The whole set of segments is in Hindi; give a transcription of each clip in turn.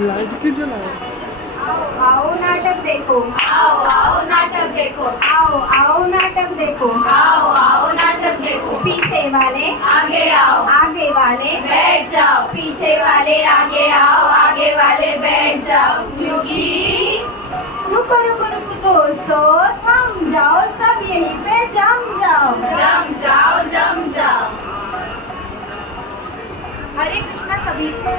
लाइट क्यों जलाया? आओ नाटक देखो, आओ नाटक देखो, आओ नाटक देखो, आओ नाटक देखो। पीछे वाले आगे आओ, आगे वाले बैठ जाओ, पीछे वाले आगे आओ, आगे वाले बैठ जाओ, क्योंकि रुको रुको रुको दोस्तों, थम जाओ, सब यहीं पे जम जाओ। जम जाओ, जम जाओ। हरे कृष्णा सभी को,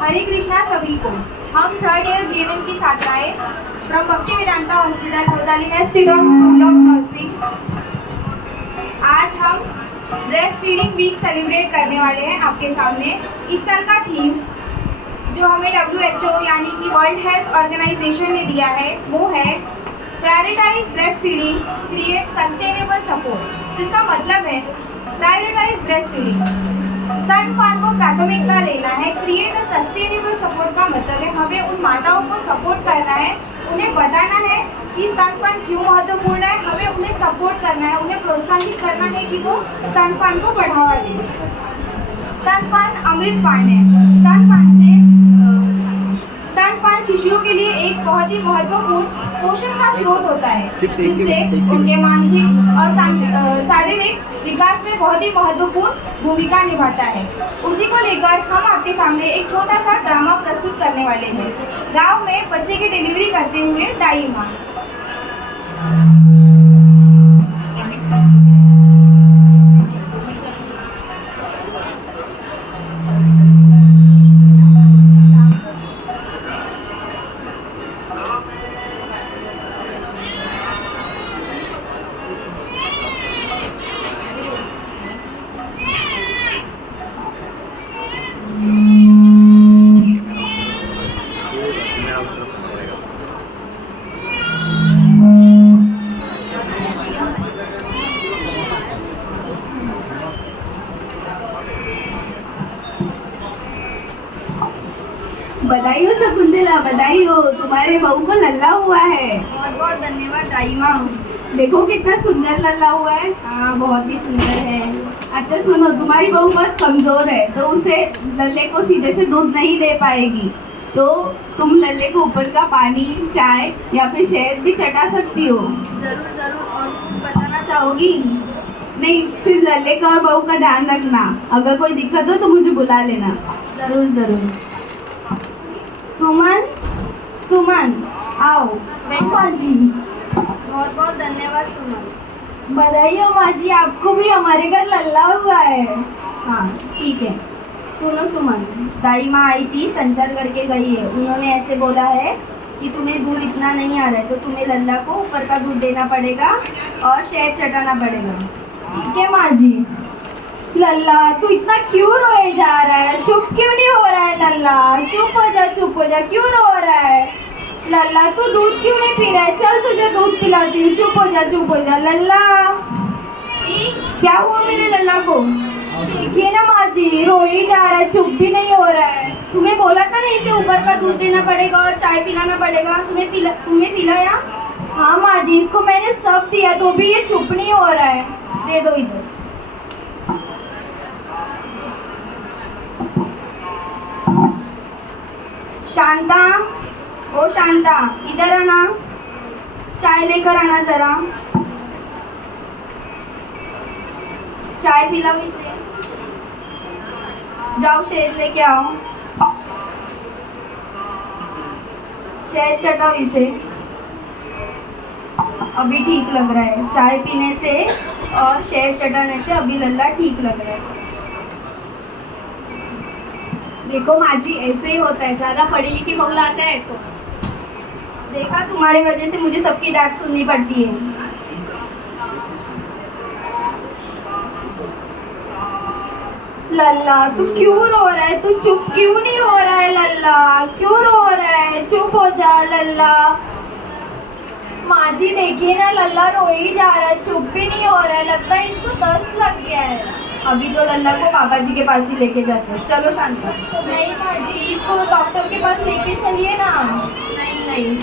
हरे कृष्णा सभी को। हम थर्ड ईयर जीएनएम की छात्राएं from Bhakti Vedanta hospital Rosalina institute of school of nursing, आज हम ब्रेस्ट फीडिंग वीक सेलिब्रेट करने वाले हैं आपके सामने। इस साल का थीम जो हमें WHO यानी कि वर्ल्ड हेल्थ ऑर्गेनाइजेशन ने दिया है वो है prioritize breast feeding create sustainable support, जिसका मतलब है प्रायोरिटाइज ब्रेस्ट फीडिंग, स्तनपान को प्राथमिकता देना है। क्रिएट अ सस्टेनेबल सपोर्ट का मतलब है हमें उन माताओं को सपोर्ट करना है, उन्हें बताना है कि स्तनपान क्यों महत्वपूर्ण है, हमें उन्हें सपोर्ट करना है, उन्हें प्रोत्साहित करना है कि वो स्तनपान को बढ़ावा दें। स्तनपान अमृत पान है। स्तनपान शिशुओं के लिए एक बहुत ही महत्वपूर्ण पोषण का स्रोत होता है, जिससे उनके मानसिक और शारीरिक विकास में बहुत ही महत्वपूर्ण भूमिका निभाता है। उसी को लेकर हम आपके सामने एक छोटा सा ड्रामा प्रस्तुत करने वाले हैं। गांव में बच्चे की डिलीवरी करते हुए दाई माँ। बधाई हो शकुंतला, बधाई हो, तुम्हारे बहू को लल्ला हुआ है। बहुत बहुत धन्यवाद दाई माँ। देखो कितना सुंदर लल्ला हुआ है। हाँ, बहुत ही सुंदर है। अच्छा सुनो, तुम्हारी बहू बहुत कमजोर है तो उसे लल्ले को सीधे से दूध नहीं दे पाएगी, तो तुम लल्ले को ऊपर का पानी, चाय या फिर शहद भी चटा सकती हो। जरूर जरूर। और कुछ बताना चाहोगी? नहीं, सिर्फ लल्ले का और बहू का ध्यान रखना। अगर कोई दिक्कत हो तो मुझे बुला लेना। जरूर जरूर। सुमन, सुमन आओ बैठो। माँ जी, बहुत बहुत धन्यवाद सुमन। बधाई हो माँ जी, आपको भी हमारे घर लल्ला हुआ है। हाँ ठीक है। सुनो सुमन, दाई माँ आई थी, संचार करके गई है। उन्होंने ऐसे बोला है कि तुम्हें दूध इतना नहीं आ रहा है तो तुम्हें लल्ला को ऊपर का दूध देना पड़ेगा और शहद चटाना पड़ेगा। ठीक है माँ जी। लल्ला तू इतना क्यों रोए जा रहा है? चुप क्यों नहीं हो रहा है लल्ला? चुप हो जा, चुप हो जा, क्यों रो रहा है? लल्ला तू दूध क्यों नहीं पी रहा है? चल तुझे दूध पिलाती हूँ। चुप हो जा, चुप हो जा लल्ला। क्या हुआ मेरे लल्ला को? देखिए ना माँ जी, रो ही जा रहा है, चुप भी नहीं हो रहा है। तुम्हें बोला था ना इसे ऊपर का दूध देना पड़ेगा और चाय पिलाना पड़ेगा। तुम्हें पिलाया? हाँ माँ जी, इसको मैंने सब दिया तो भी ये चुप नहीं हो रहा है। दे दो इधर। शांता, ओ शांता, इधर आना, चाय लेकर आना जरा। चाय पिलाओ इसे। जाओ शहद लेके आओ। शहद चटाओ इसे। अभी ठीक लग रहा है। चाय पीने से और शहद चटाने से अभी लल्ला ठीक लग रहा है। देखो माँ जी, ऐसे ही होता है, ज्यादा पढ़ी लिखी बहू लाता है तो। देखा, तुम्हारे वजह से मुझे सबकी डांट सुननी पड़ती है। लल्ला तू क्यों रो रहा है? तू चुप क्यों नहीं हो रहा है लल्ला? क्यों रो रहा है? चुप हो जा लल्ला। माँ जी देखिए ना, लल्ला रो ही जा रहा है, चुप भी नहीं हो रहा है। लगता है इसको दस्त लग गया है। अभी तो लल्ला को पापा जी के पास ही लेके जाते हैं। चलो शांता। नहीं माँ जी, इसको डॉक्टर के पास लेके चलिए ना। नहीं नहीं,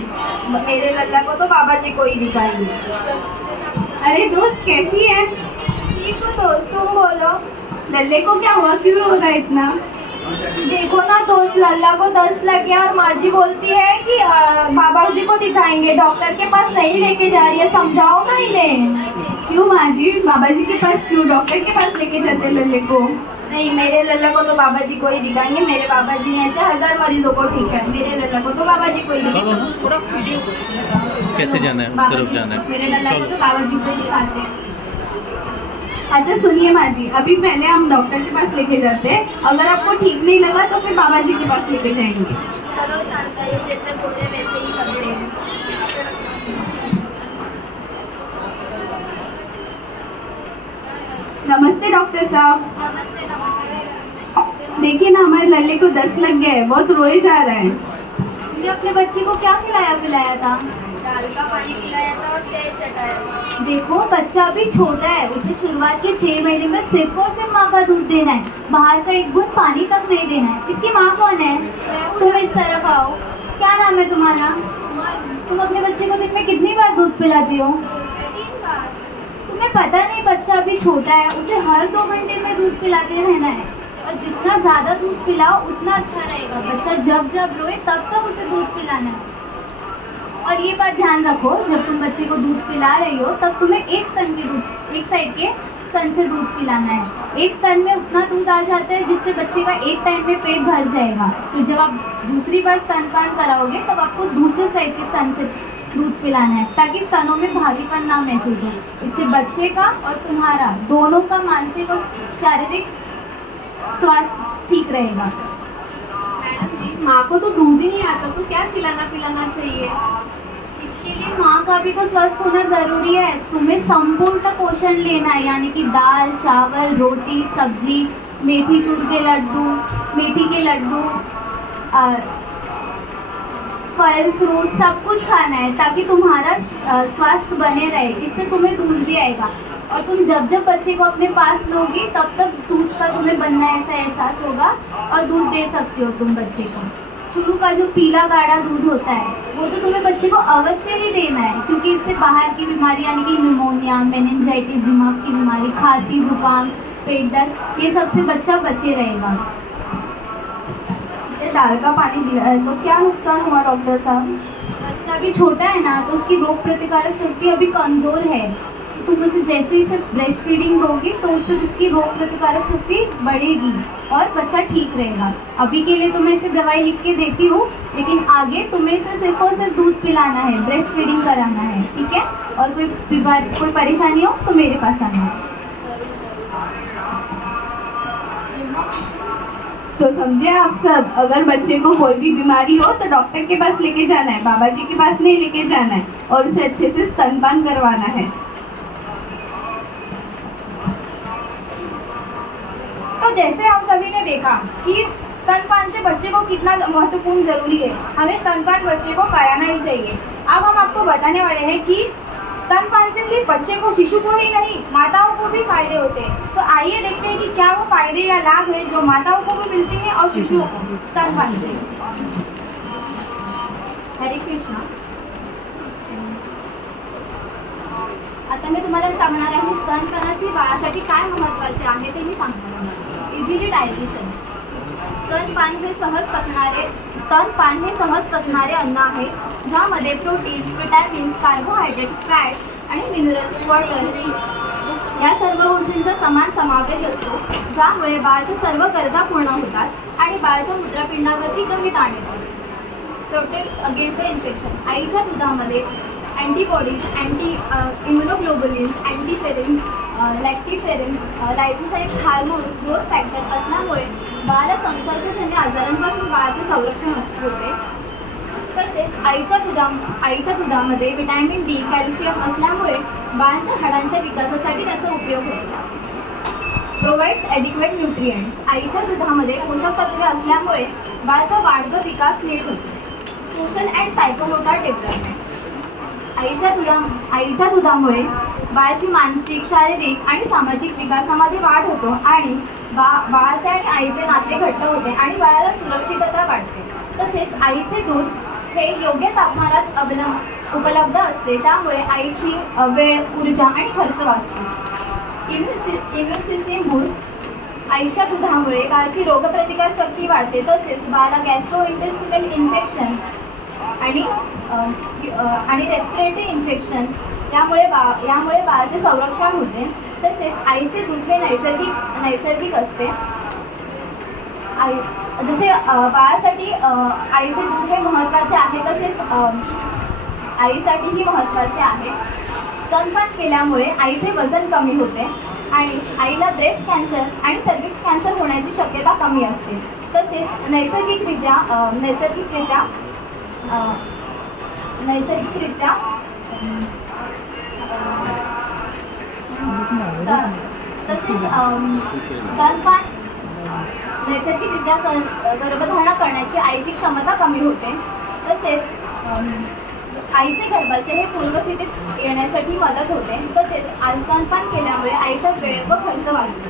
मेरे लल्ला को तो बाबा जी को ही दिखाएंगे। अरे दोस्त कैसी है? ठीक हो दोस्त, तुम बोलो। लल्ले को क्या हुआ, क्यों रो रहा है इतना? देखो ना दोस्त, लल्ला को दस्त लग गया और माँ जी बोलती है कि बाबा जी को दिखाएंगे, डॉक्टर के पास नहीं लेके जा रही है, समझाओ ना इन्हें। क्यों माँ जी, बाबा जी के पास क्यों, डॉक्टर के पास लेके जाते लल्ले को? नहीं, मेरे लल्ला को तो बाबा जी को ही दिखाएंगे, मेरे बाबा जी ऐसे 1000 मरीजों को ठीक है, मेरे लल्ला को तो बाबा जी को ही दिखाएंगे। कैसे जाना है, उस तरफ जाना है। मेरे लल्ला को तो बाबा जी को दिखाते हैं। अच्छा सुनिए माँ जी, अभी पहले हम डॉक्टर के पास लेके जाते हैं, अगर आपको ठीक नहीं लगा तो फिर बाबा जी के पास लेके जाएंगे। चलो शांता, ये जैसे बोले वैसे ही कपड़े हैं। नमस्ते डॉक्टर साहब। नमस्ते नमस्ते। देखिए ना, हमारे लल्ले को दस्त लग गया है, बहुत रोए जा रहा है। तुमने अपने बच्चे को क्या खिलाया पिलाया था? दाल का पानी पिलाया था और शहद चटाया था। देखो बच्चा अभी छोटा है, उसे शुरुआत के 6 महीने में सिर्फ और सिर्फ माँ का दूध देना है, बाहर का एक बूंद पानी तक नहीं देना है। इसकी माँ कौन है? तुम इस तरफ आओ। क्या नाम है तुम्हारा? तुम अपने बच्चे को दिन में कितनी बार दूध पिलाती हो? 2 से 3 बार। तुम्हें पता नहीं बच्चा अभी छोटा है, उसे हर 2 घंटे में दूध पिलाते रहना है और जितना ज़्यादा दूध पिलाओ उतना अच्छा रहेगा। बच्चा जब जब रोए तब तक उसे दूध पिलाना है। और ये बात ध्यान रखो, जब तुम बच्चे को दूध पिला रही हो तब तुम्हें एक स्तन के दूध, एक साइड के स्तन से दूध पिलाना है। एक स्तन में उतना दूध आ जाता है जिससे बच्चे का एक टाइम में पेट भर जाएगा। तो जब आप दूसरी बार स्तनपान कराओगे तब आपको दूसरे साइड के स्तन से दूध पिलाना है, ताकि स्तनों में भारीपन ना महसूस हो। इससे बच्चे का और तुम्हारा दोनों का मानसिक और शारीरिक स्वास्थ्य ठीक रहेगा। मैडम जी, माँ को तो दूध ही नहीं आता, तो क्या खिलाना पिलाना चाहिए? इसके लिए माँ का भी तो स्वस्थ होना ज़रूरी है। तुम्हें संपूर्ण पोषण लेना है, यानी कि दाल, चावल, रोटी, सब्जी, मेथी चूर के लड्डू, मेथी के लड्डू, फल फ्रूट सब कुछ खाना है, ताकि तुम्हारा स्वास्थ्य बने रहे। इससे तुम्हें दूध भी आएगा और तुम जब जब बच्चे को अपने पास लोगी तब तक दूध का तुम्हें बनना ऐसा एहसास होगा और दूध दे सकते हो तुम बच्चे को। शुरू का जो पीला गाढ़ा दूध होता है वो तो तुम्हें बच्चे को अवश्य ही देना है, क्योंकि इससे बाहर की बीमारी यानी कि निमोनिया, मेनिंजाइटिस, दिमाग की बीमारी, खांसी, जुकाम, पेट दर्द, ये सबसे बच्चा बचे रहेगा। इसे दाल का पानी दिया है तो क्या नुकसान हुआ डॉक्टर साहब? बच्चा अभी छोटा है ना, तो उसकी रोग प्रतिकारक शक्ति अभी कमज़ोर है। तो तुम उसे जैसे ही सिर्फ ब्रेस्ट फीडिंग दोगी तो उससे उसकी रोग प्रतिकारक शक्ति बढ़ेगी और बच्चा ठीक रहेगा। अभी के लिए तो मैं इसे दवाई लिख के देती हूँ, लेकिन आगे तुम्हें इसे सिर्फ और सिर्फ दूध पिलाना है, ब्रेस्ट फीडिंग कराना है, ठीक है? और कोई परेशानी हो तो मेरे पास आना। तो समझे आप सब, अगर बच्चे को कोई भी बीमारी हो तो डॉक्टर के पास लेके जाना है, बाबा जी के पास नहीं लेके जाना है, और उसे अच्छे से स्तनपान करवाना है। तो जैसे हम सभी ने देखा कि स्तनपान से बच्चे को कितना महत्वपूर्ण जरूरी है, हमें स्तनपान बच्चे को कराना ही चाहिए। अब हम आपको बताने वाले हैं कि स्तनपान से सिर्फ बच्चे को, शिशु को ही नहीं, माताओं को भी फायदे होते हैं। तो आइए देखते हैं कि क्या वो फायदे या लाभ है जो माताओं को भी मिलती हैं और शिशुओं को स्तनपान से। हरे कृष्णा। आता मी तुम्हाला सांगणार आहे स्तनपानाचे बाळासाठी काय महत्त्वाचे आहे ते मी सांगणार आहे। Easily digestion. स्तनपान हे सहज पचणारे अन्न आहे, ज्यामध्ये प्रोटीन, विटॅमिन्स, कार्बोहायड्रेट, फॅट्स आणि मिनरल्स, वॉटर या सर्व गोष्टींचा समान समावेश असतो, ज्यामुळे बाळाच्या सर्व गरजा पूर्ण होतात आणि बाळाच्या मूत्रपिंडावरती कमी ताण येतो। Protect against the infection. आईच्या दुधामध्ये अँटीबॉडीज, इम्युनोग्लोबुलिन्स, अँटीफेरिन्स, लॅक्टिफेरिन्स, लायसोसाइड्स, हार्मोन्स, ग्रोथ फॅक्टर असल्यामुळे बाळाला संसर्गजन्य आजारांपासून बाळाचे संरक्षण होते। तसेच आईच्या दुधामध्ये विटॅमिन डी, कॅल्शियम असल्यामुळे बाळांच्या हाडांच्या विकासासाठी त्याचा उपयोग होतो। Provides adequate nutrients. आईच्या दुधामध्ये पोषक तत्वे असल्यामुळे बाळाचा वाढ व विकास नीट होतो। Social and psychomotor development. आईच्या दुधामुळे बाळाची मानसिक, शारीरिक आणि सामाजिक विकासामध्ये वाढ होतो आणि बाळाचे आणि आईचे नाते घट्ट होते आणि बाळाला सुरक्षितता वाटते। तसेच आईचे दूध हे योग्य तापमानात उपलब्ध असते, त्यामुळे आईची वेळ, ऊर्जा आणि खर्च वाचतो. Immune system boost. आईच्या दुधामुळे बाळाची रोगप्रतिकार शक्ती वाढते, तसेच बाळाला गॅस्ट्रोइंटेस्टिनल इन्फेक्शन आणि रेस्पिरेटरी इन्फेक्शन यामुळे बाळाचे संरक्षण होते. तसेच आईचे दूध हे नैसर्गिक असते. जसे बाळासाठी आईचे दूध हे महत्त्वाचे आहे, तसेच आईसाठीही महत्त्वाचे आहे. स्तनपान केल्यामुळे आईचे वजन कमी होते आणि आईला ब्रेस्ट कॅन्सर आणि सर्व्हिक्स कॅन्सर होण्याची शक्यता कमी असते. तसेच नैसर्गिकरित्या गर्भधारणा करण्याची आईची क्षमता कमी होते. तसेच आईचे गर्भाशय हे पूर्वस्थितीत येण्यासाठी मदत होते. तसेच स्तनपान केल्यामुळे आईचा वेळ व खर्च वाचतो.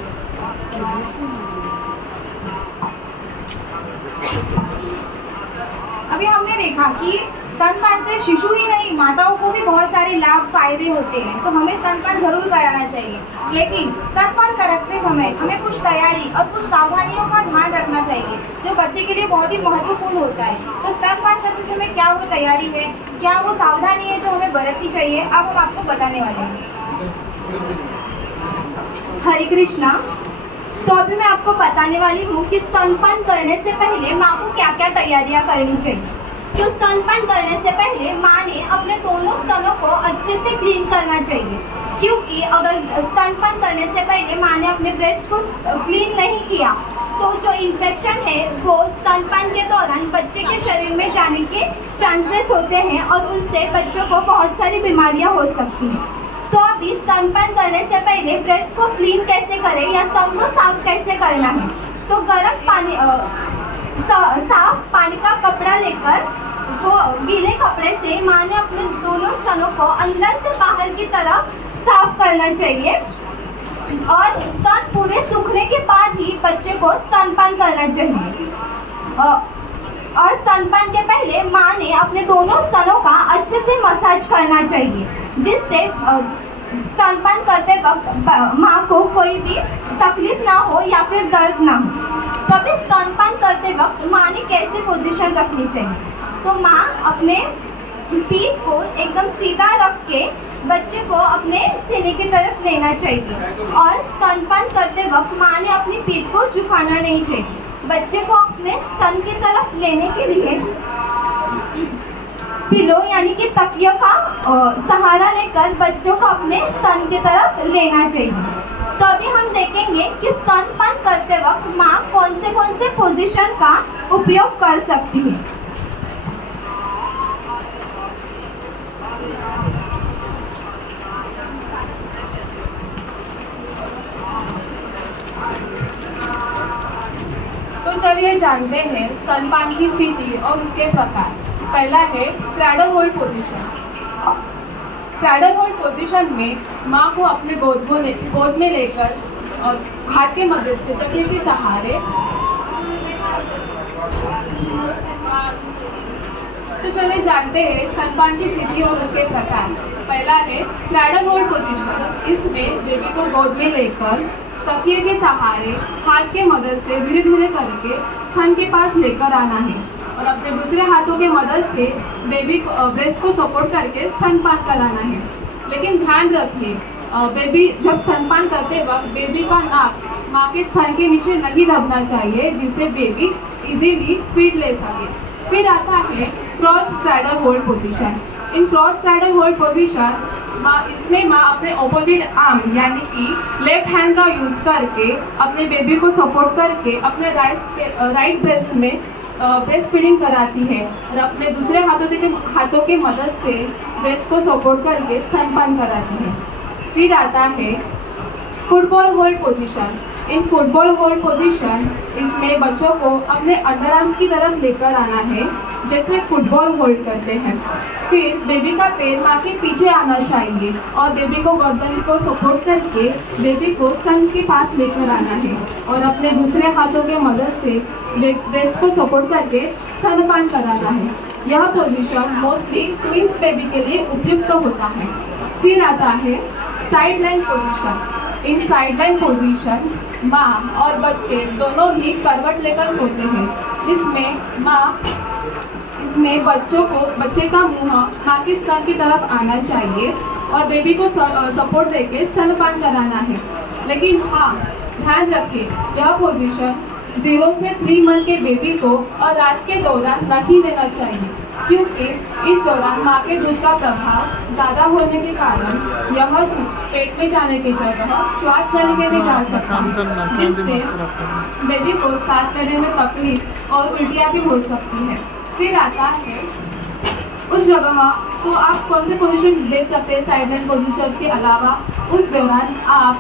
अभी हमने देखा कि स्तनपान से शिशु ही नहीं, माताओं को भी बहुत सारे लाभ फायदे होते हैं, तो हमें स्तनपान जरूर कराना चाहिए. लेकिन स्तनपान करते समय हमें कुछ तैयारी और कुछ सावधानियों का ध्यान रखना चाहिए, जो बच्चे के लिए बहुत ही महत्वपूर्ण होता है. तो स्तनपान करते समय क्या वो तैयारी है, क्या वो सावधानी है जो हमें बरतनी चाहिए, अब हम आपको बताने वाले हैं. हरे कृष्णा. तो अभी मैं आपको बताने वाली हूँ कि स्तनपान करने से पहले माँ को क्या क्या तैयारियाँ करनी चाहिए. तो स्तनपान करने से पहले माँ ने अपने दोनों स्तनों को अच्छे से क्लीन करना चाहिए, क्योंकि अगर स्तनपान करने से पहले माँ ने अपने ब्रेस्ट को क्लीन नहीं किया तो जो इन्फेक्शन है वो स्तनपान के दौरान बच्चे के शरीर में जाने के चांसेस होते हैं और उनसे बच्चों को बहुत सारी बीमारियाँ हो सकती हैं. तो अभी स्तनपान करने से पहले ब्रेस्ट को क्लीन कैसे करें या स्तन को साफ कैसे करना है. तो गर्म पानी साफ पानी का कपड़ा लेकर वो गीले कपड़े से माँ ने अपने दोनों स्तनों को अंदर से बाहर की तरफ साफ करना चाहिए और स्तन पूरे सूखने के बाद ही बच्चे को स्तनपान करना चाहिए. और स्तनपान के पहले माँ ने अपने दोनों स्तनों का अच्छे से मसाज करना चाहिए, जिससे स्तनपान करते वक्त माँ को कोई भी तकलीफ ना हो या फिर दर्द ना हो. तभी स्तनपान करते वक्त माँ ने कैसे पोजीशन रखनी चाहिए. तो माँ अपने पीठ को एकदम सीधा रख के बच्चे को अपने सीने की तरफ लेना चाहिए और स्तनपान करते वक्त माँ ने अपनी पीठ को झुकाना नहीं चाहिए. बच्चे को अपने स्तन की तरफ लेने के लिए पिलो यानी कि तकिया का सहारा लेकर बच्चों को अपने स्तन की तरफ लेना चाहिए. तो अभी हम देखेंगे कि स्तनपान करते वक्त माँ कौन से पोजीशन का उपयोग कर सकती है. तो चलिए जानते हैं स्तनपान की स्थिति और उसके प्रकार. पहला है cradle hold position. Cradle hold position में माँ को अपने गोद में लेकर और हाथ के मदद से तकिए के सहारे. तो चलिए जानते हैं स्तनपान की स्थिति और उसके प्रकार. पहला है क्रैडल होल्ड पोजीशन. इसमें बेबी को गोद में लेकर तकिए के सहारे हाथ के मदद से धीरे धीरे करके स्तन के पास लेकर आना है और अपने दूसरे हाथों के मदद से बेबी को ब्रेस्ट को सपोर्ट करके स्तनपान कराना है. लेकिन ध्यान रखिए, बेबी जब स्तनपान करते वक्त बेबी का नाक माँ के स्तन के नीचे नहीं दबना चाहिए, जिससे बेबी इजीली फीड ले सके. फिर आता है क्रॉस क्रैडल होल्ड पोजीशन. इन क्रॉस क्रैडल होल्ड पोजीशन इसमें माँ अपने ऑपोजिट आर्म यानी कि लेफ्ट हैंड का यूज़ करके अपने बेबी को सपोर्ट करके अपने राइट ब्रेस्ट में ब्रेस्ट फीडिंग कराती है और अपने दूसरे हाथों की मदद से ब्रेस्ट को सपोर्ट करके स्तनपान कराती है. फिर आता है football hold position. In football hold position इसमें बच्चों को अपने अंडर आर्म्स की तरफ लेकर आना है, जैसे फुटबॉल होल्ड करते हैं. फिर बेबी का पैर माँ के पीछे आना चाहिए और बेबी को गर्दन को सपोर्ट करके बेबी को स्तन के पास लेकर आना है और अपने दूसरे हाथों के मदद से ब्रेस्ट को सपोर्ट करके स्तनपान कराना है. यह पोजीशन मोस्टली ट्विंस बेबी के लिए उपयुक्त होता है। फिर आता है साइडलाइन पोजीशन। इन साइडलाइन पोजीशन माँ और बच्चे दोनों ही करवट लेकर सोते हैं, इसमें बच्चे का मुंह माँ के स्तन की तरफ आना चाहिए और बेबी को सपोर्ट देके स्तनपान कराना है। लेकिन हाँ, ध्यान रखें, यह पोजीशन 0 से 3 मंथ के बेबी को और रात के दौरान नहीं देना चाहिए, क्योंकि इस दौरान माँ के दूध का प्रभाव ज़्यादा होने के कारण यह दूध पेट में जाने की जगह श्वास नलिका में जा सकता है, जिससे बेबी को सांस लेने में तकलीफ और उल्टियाँ भी हो सकती है। फिर आता है उस जगह तो आप कौन से पोजीशन दे सकते हैं साइडलाइन पोजीशन के अलावा। उस दौरान आप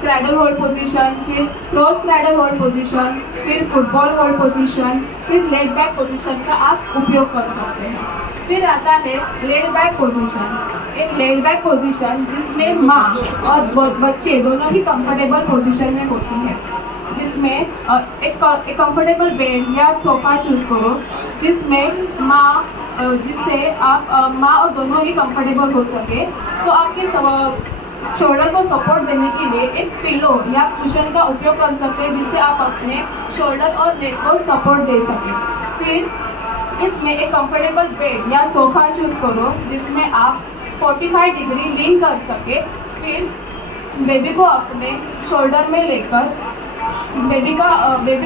क्रैडल होल्ड पोजीशन, फिर क्रॉस क्रैडल होल्ड पोजीशन, फिर फुटबॉल होल्ड पोजीशन, फिर लेड बैक पोजीशन का आप उपयोग कर सकते हैं। फिर आता है लेड बैक पोजीशन। इन लेड बैक पोजीशन जिसमें माँ और बच्चे दोनों ही कंफर्टेबल पोजीशन में होती है, जिसमें एक कंफर्टेबल बेड या सोफा चूज करो जिससे आप माँ और दोनों ही कंफर्टेबल हो सके। तो आपके शोल्डर को सपोर्ट देने के लिए एक पिलो या कुशन का उपयोग कर सकते हैं, जिससे आप अपने शोल्डर और नेक को सपोर्ट दे सकें। फिर इसमें एक कंफर्टेबल बेड या सोफा चूज करो जिसमें आप 45 डिग्री लीन कर सके। फिर बेबी को अपने शोल्डर में लेकर बेबी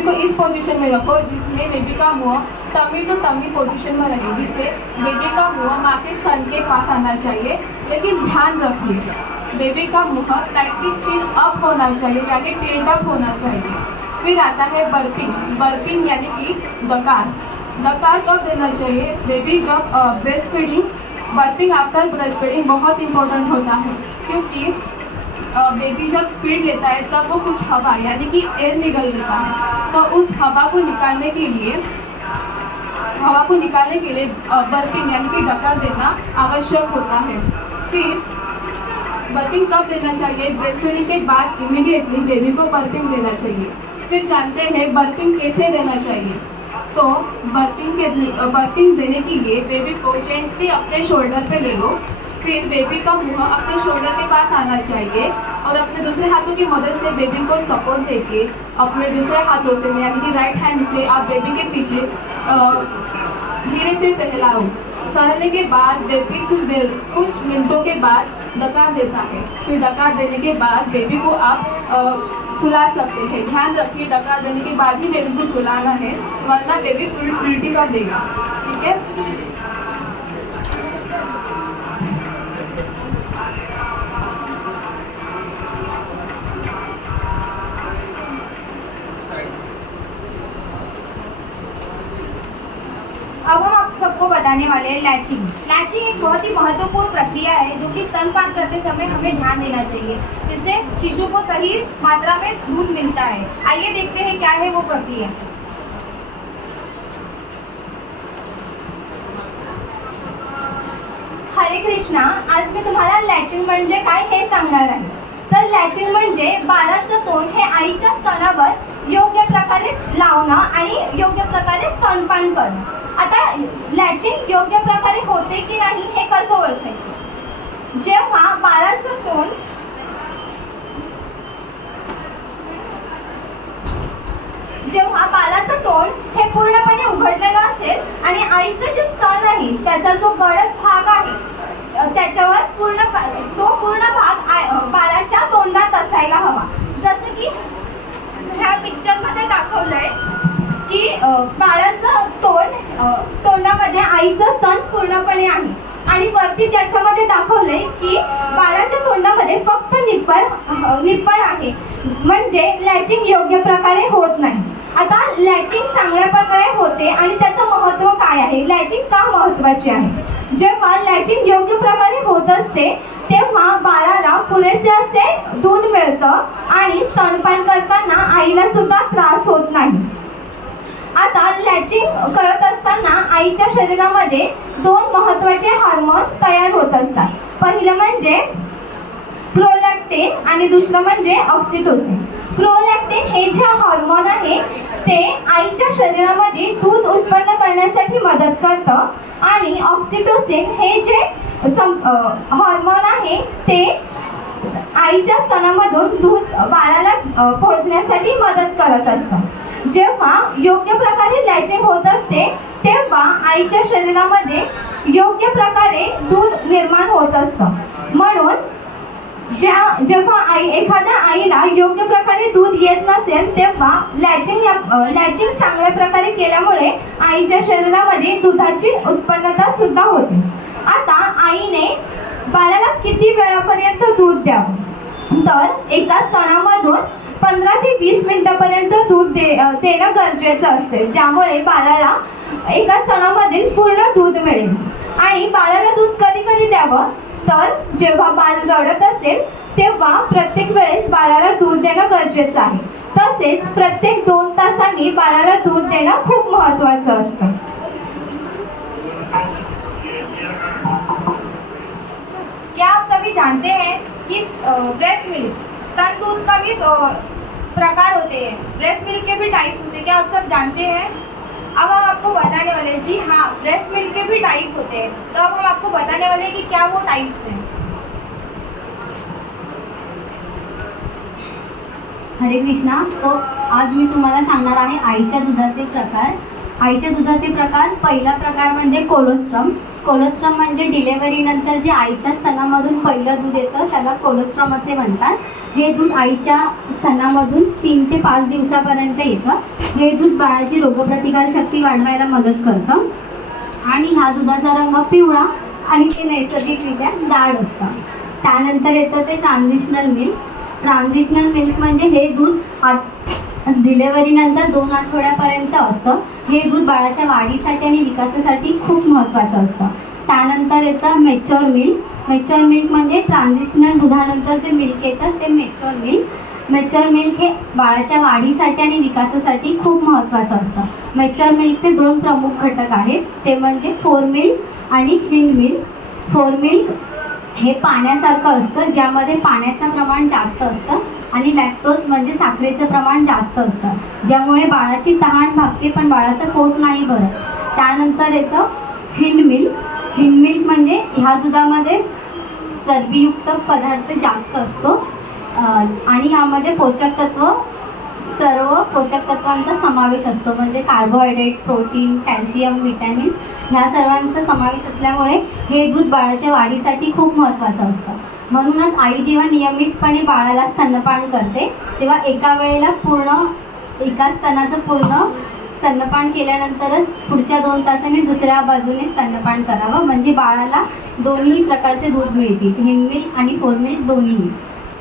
को इस पोजीशन में रखो जिसमें बेबी का मुंह टमी टू टमी पोजीशन में रहे, जिससे बेबी का मुंह माँ के स्तन के पास आना चाहिए। लेकिन ध्यान रखिए, बेबी का मुंह स्लाइटली चिन अप होना चाहिए, यानी टिल्ट अप होना चाहिए। फिर आता है बर्पिंग यानी कि डकार कब देना चाहिए। बेबी जब breast feeding, burping after breast feeding बहुत इंपॉर्टेंट होता है, क्योंकि बेबी जब फीड लेता है तब वो कुछ हवा यानी कि एयर निकल लेता है, तो उस हवा को निकालने के लिए बर्पिंग यानी कि डकार देना आवश्यक होता है। फिर बर्पिंग कब देना चाहिए, ब्रेस्ट फीडिंग के बाद इमीडिएटली बेबी को बर्पिंग देना चाहिए। फिर जानते हैं बर्पिंग कैसे देना चाहिए। तो बर्पिंग देने के लिए बेबी को जेंटली अपने शोल्डर पे ले लो। फिर बेबी का मुंह अपने शोल्डर के पास आना चाहिए और अपने दूसरे हाथों की मदद से बेबी को सपोर्ट देके अपने दूसरे हाथों से यानी कि राइट हैंड से आप बेबी के पीछे धीरे से सहलाओ। सहलने के बाद बेबी कुछ मिनटों के बाद डकार देता है। फिर डकार देने के बाद बेबी को आप सुला सकते हैं। ध्यान रखिए, डकार देने के बाद ही बेबी को सुलाना है, वरना बेबी उल्टी कर देगा। ठीक है। अब हम आप सबको बताने वाले हैं लैचिंग एक बहुत ही महत्वपूर्ण प्रक्रिया है जो कि स्तनपान करते समय हमें ध्यान देना चाहिए, जिससे शिशु को सही मात्रा में दूध मिलता है। आइए देखते हैं क्या है वो प्रक्रिया। हरे कृष्णा, आज मी तुम्हाला लॅचिंग म्हणजे काय हे सांगणार आहे। तर लॅचिंग म्हणजे बाळाचं तोंड हे आईच्या स्तनावर योग्य प्रकारे लावणं आणि योग्य प्रकारे स्तनपान करणं। आता लॅचिंग योग्य प्रकारे होते की नाही हे कसं ओळखायचं। जेव्हा बाळाचं तोंड हे पूर्णपणे उघडलेलं असेल आणि आईचं जे स्तन आहे त्याचा जो गडद भाग आहे त्याच्यावर पूर्ण भाग बाळाच्या तोंडात असायला हवा। जसं की ह्या पिक्चरमध्ये दाखवलंय की बाळाचं तोंडामध्ये आईचं स्तन पूर्णपणे आहे आणि वरती त्याच्यामध्ये दाखवलंय की बाळाच्या तोंडामध्ये फक्त निप्पळ आहे, म्हणजे लॅचिंग योग्य प्रकारे होत नाही। आता लॅचिंग चांगल्या प्रकारे होते आणि त्याचं महत्त्व काय आहे, लॅचिंग का महत्त्वाची आहे। जेव्हा लॅचिंग योग्य प्रकारे होत असते तेव्हा बाळाला पुरेसे असे दूध मिळतं आणि स्तनपान करताना आईला सुद्धा त्रास होत नाही। आता लॅचिंग करत असताना आईच्या शरीरामध्ये 2 महत्त्वाचे हार्मोन तयार होत असतात। पहिलं म्हणजे प्रोलॅक्टिन आणि दुसरं म्हणजे ऑक्सिटोसिन। प्रोलॅक्टिन हे जे हार्मोन आहे ते आईच्या शरीरामध्ये दूध उत्पन्न करण्यासाठी मदत करतं आणि ऑक्सिटोसिन हे जे हॉर्मोन आहे ते आईच्या स्तनामधून दूध बाळाला पोहोचण्यासाठी मदत करत असतं. जेव्हा योग्य प्रकारे लॅचिंग होत असते तेव्हा आईच्या शरीरामध्ये योग्य प्रकारे दूध निर्माण होत असतं. म्हणून जेव्हा एखाद्या आईला योग्य प्रकारे दूध येत नसेल तेव्हा लॅचिंग चांगल्या प्रकारे केल्यामुळे आईच्या शरीरामध्ये दुधाची उत्पन्नता सुद्धा होते. आता आईने बाळाला किती वेळापर्यंत दूध द्यावं, तर एका स्तनामधून 15 ते 20 मिनिटापर्यंत दूध देणं गरजेचं असते, ज्यामुळे बाळाला एका स्तनामधील पूर्ण दूध मिळेल. आणि बाळाला दूध कधी कधी द्यावं, तर जेव्हा बाळ रडत असेल तेव्हा प्रत्येक वेळेस बाळाला दूध देणं गरजेचं आहे. तसेच प्रत्येक 2 तासांनी बाळाला दूध देणं खूप महत्त्वाचं असतं. क्या आप सभी जानते हैं कि ब्रेस्ट मिल्क स्तन दूध का भी प्रकार होते हैं, ब्रेस्ट मिल्क के भी टाइप होते हैं, क्या आप सब जानते हैं? अब हम आपको बताने वाले हैं, जी हाँ, ब्रेस्ट मिल्क के भी टाइप होते हैं. तो अब हम आपको बताने वाले हैं कि क्या वो टाइप्स हैं. हरे कृष्णा. तो आज मी तुम्हाला सांगणार आहे आईच्या दुधाचे प्रकार. आईच्या दुधाचे प्रकार, पहिला प्रकार म्हणजे कोलोस्ट्रम. कोलोस्ट्रम म्हणजे डिलेव्हरीनंतर जे आईच्या स्तनामधून पहिलं दूध येतं त्याला कोलोस्ट्रम असे म्हणतात. हे दूध आईच्या स्तनामधून 3 ते 5 दिवसापर्यंत येतं. हे दूध बाळाची रोगप्रतिकारशक्ती वाढवायला मदत करतं आणि ह्या दुधाचा रंग पिवळा आणि ते नैसर्गिकरित्या जाड असतं. त्यानंतर येतं ते ट्रान्झिशनल मिल्क. ट्रान्झिशनल मिल्क म्हणजे हे दूध डिलेव्हरीनंतर 2 आठवड्यापर्यंत असतं. हे दूध बाळाच्या वाढीसाठी आणि विकासासाठी खूप महत्त्वाचं असतं. त्यानंतर येतं मॅच्युअर मिल्क. मॅच्युअर मिल्क म्हणजे ट्रान्झिशनल दुधानंतर जे मिल्क येतं ते मॅच्युअर मिल्क. मॅच्युअर मिल्क हे बाळाच्या वाढीसाठी आणि विकासासाठी खूप महत्त्वाचं असतं. मॅच्युअर मिल्कचे 2 प्रमुख घटक आहेत, ते म्हणजे फोर मिल्क आणि हिंड मिल्क. फोर मिल्क हे पाण्यासारखं असतं, ज्यामध्ये पाण्याचं प्रमाण जास्त असतं आणि लॅक्टोज म्हणजे साखरेचं प्रमाण जास्त असतं, ज्यामुळे बाळाची तहान भागते पण बाळाचं पोट नाही भरत. त्यानंतर येतं हिंड मिल्क. हिंड मिल्क म्हणजे ह्या दुधामध्ये चरबीयुक्त पदार्थ जास्त असतो आणि ह्यामध्ये सर्व पोषक तत्वांचा समावेश असतो, म्हणजे कार्बोहायड्रेट, प्रोटीन, कॅल्शियम, विटॅमिन्स ह्या सर्वांचा समावेश असल्यामुळे हे दूध बाळाच्या वाढीसाठी खूप महत्त्वाचं असतं. म्हणूनच आई जेव्हा नियमितपणे बाळाला स्तनपान करते तेव्हा एका वेळेला एका स्तनाचं पूर्ण स्तनपान केल्यानंतरच पुढच्या 2 तासांनी दुसऱ्या बाजूने स्तनपान करावं, म्हणजे बाळाला दोन्ही प्रकारचे दूध मिळतील, हिंड मिल्क आणि फोर मिल्क दोन्हीही.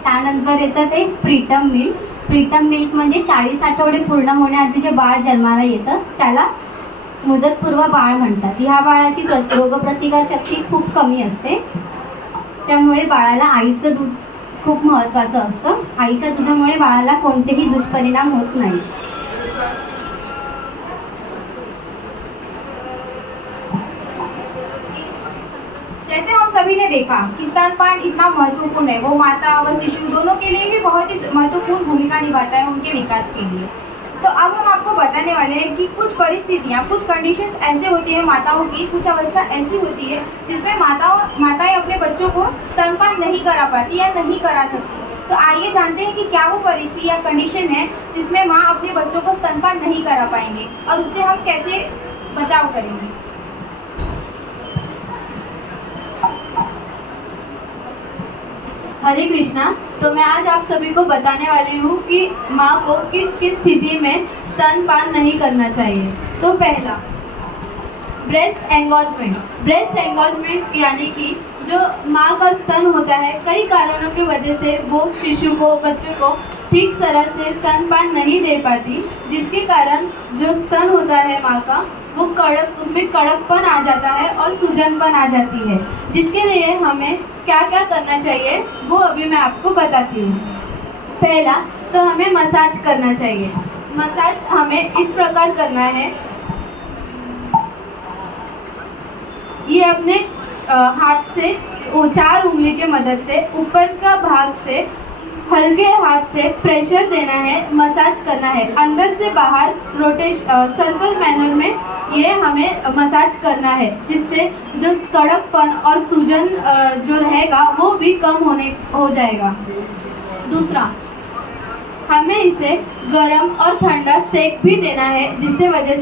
त्यानंतर येतं ते प्रीटम मिल्क. प्रीटम मिल्क म्हणजे 40 आठवडे पूर्ण होण्याआधी जे बाळ जन्माला येतं त्याला मुदतपूर्व बाळ म्हणतात. ह्या बाळाची रोगप्रतिकारशक्ती खूप कमी असते, त्यामुळे बाळाला आईचं दूध खूप महत्त्वाचं असतं. आईच्या दुधामुळे बाळाला कोणतेही दुष्परिणाम होत नाही. जैसे हम सभी ने देखा कि स्तनपान इतना महत्वपूर्ण है, वो माता व शिशु दोनों के लिए भी बहुत ही महत्वपूर्ण भूमिका निभाता है उनके विकास के लिए. तो अब हम आपको बताने वाले हैं कि कुछ परिस्थितियाँ, कुछ कंडीशंस ऐसे होती है माताओं की, कुछ अवस्था ऐसी होती है जिसमें माताएं अपने बच्चों को स्तनपान नहीं करा पाती या नहीं करा सकती. तो आइए जानते हैं कि क्या वो परिस्थिति या कंडीशन है जिसमें माँ अपने बच्चों को स्तनपान नहीं करा पाएंगे और उससे हम कैसे बचाव करेंगे. हरे कृष्णा. तो मैं आज आप सभी को बताने वाली हूँ कि माँ को किस किस स्थिति में स्तनपान नहीं करना चाहिए. तो पहला, ब्रेस्ट एंगोजमेंट. ब्रेस्ट एंगोजमेंट यानी कि जो माँ का स्तन होता है, कई कारणों की वजह से वो शिशु को, बच्चे को ठीक तरह से स्तनपान नहीं दे पाती, जिसके कारण जो स्तन होता है माँ का वो उसमें कड़कपन आ जाता है और सूजनपन आ जाती है, जिसके लिए हमें क्या क्या करना चाहिए वो अभी मैं आपको बताती हूँ. पहला तो हमें मसाज करना चाहिए. मसाज हमें इस प्रकार करना है, ये अपने हाथ से 4 उंगली की मदद से ऊपर का भाग से हल्के हाथ से प्रेशर देना है, मसाज करना है अंदर से बाहर सर्कल मैनर में। ये हमें मसाज करना है जिससे जो कड़कपन और सूजन जो रहेगा वो भी कम हो जाएगा। दूसरा, हमें इसे गरम और ठंडा सेक भी देना है जिसके वजह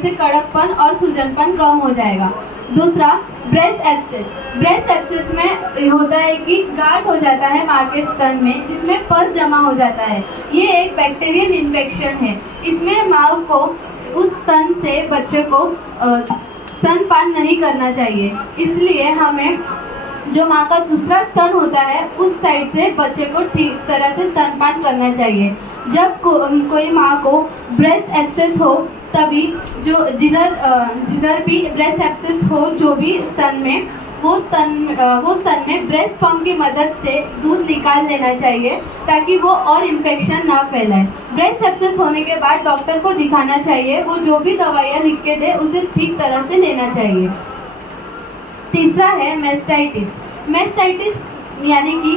से कड़कपन और सूजनपन कम हो जाएगा। दूसरा, ब्रेस्ट एब्सेस। ब्रेस्ट एब्सेस में होता है कि गांठ हो जाता है माँ के स्तन में जिसमें पस जमा हो जाता है। ये एक बैक्टीरियल इन्फेक्शन है। इसमें माँ को उस स्तन से बच्चे को स्तनपान नहीं करना चाहिए, इसलिए हमें जो माँ का दूसरा स्तन होता है उस साइड से बच्चे को ठीक तरह से स्तनपान करना चाहिए। जब कोई माँ को ब्रेस्ट एब्सेस हो तभी जिधर भी ब्रेस्ट एब्सेस हो जो भी स्तन में वो स्तन में ब्रेस्ट पंप की मदद से दूध निकाल लेना चाहिए ताकि वो और इन्फेक्शन ना फैलाए। ब्रेस्ट एब्सेस होने के बाद डॉक्टर को दिखाना चाहिए, वो जो भी दवाइयाँ लिख के दे उसे ठीक तरह से लेना चाहिए। तीसरा है मेस्टाइटिस। मेस्टाइटिस यानी कि